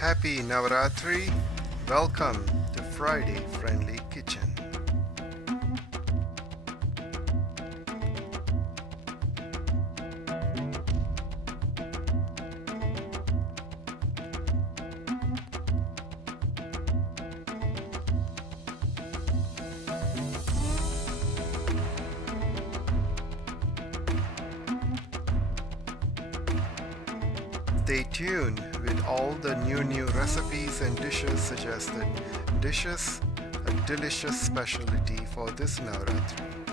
Happy Navratri! Welcome to Friday Friendly Kitchen. Stay tuned with all the new recipes and dishes suggested. Dishes, a delicious specialty for this Navratri.